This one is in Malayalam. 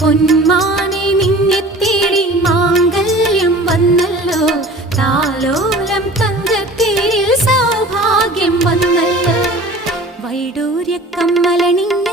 പൊന്മാനെ നിന്നെ തേടി മാംഗല്യം വന്നല്ലോ, താലോലം തങ്കത്തേരിൽ സൗഭാഗ്യം വന്നല്ലോ. വൈഡൂര്യ കമ്മലണിഞ്ഞ